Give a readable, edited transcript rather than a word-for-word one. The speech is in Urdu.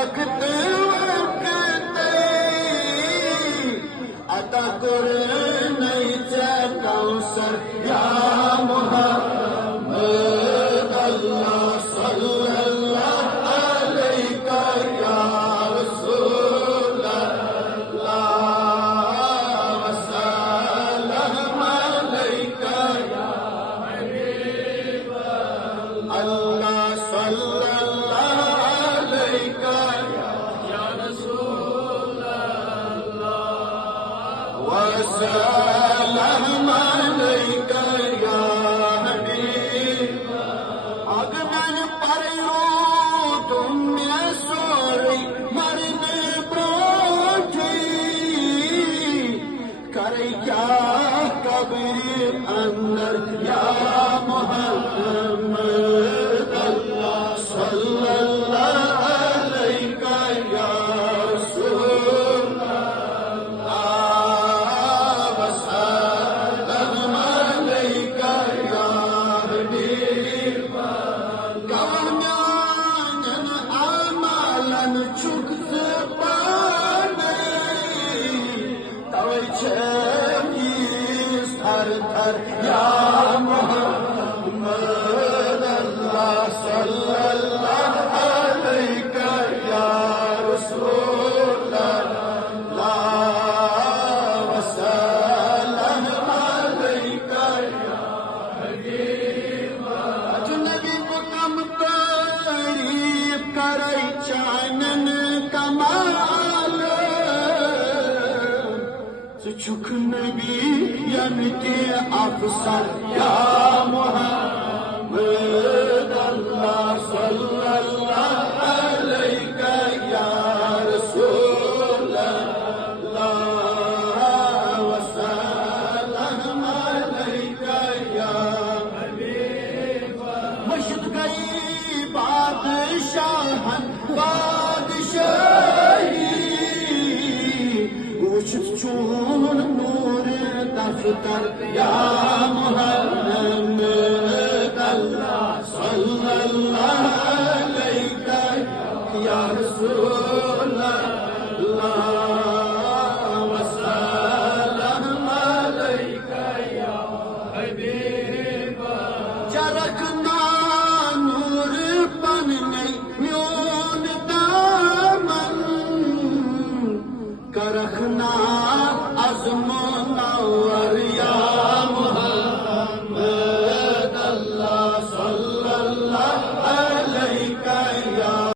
وقت عطا کرنے کوثر یا محمد اللہ صلی اللہ علیہ یا رسول اللہ وسلم علیک یا حبیب اللہ صلی اللہ علیہ یا رسول اللہ وسلم علیک یا حبیب اگر من پرلو تم میں سوری مرنے بروٹھی کرے کیا قبر اندر یا محمد اللہ صلی اللہ علیہ یا رسول اللہ وسلم علیک یا حبیب کامیان اعمالن چھک زبانے توئی چھکی سر تر یا محمد اللہ صلی اللہ علیہ یا رسول اللہ وسلم علیک یا حبیب اجنبی کو کم تعریف کرے چانن کمال چھک نبی یمتی افسر یا محمد اللہ صلی اللہ علیہ یا رسول اللہ وسلم علیک یا حبیب مشت گئی بادشاہن بادشاہی وچھت چون نور دفتر یا محمد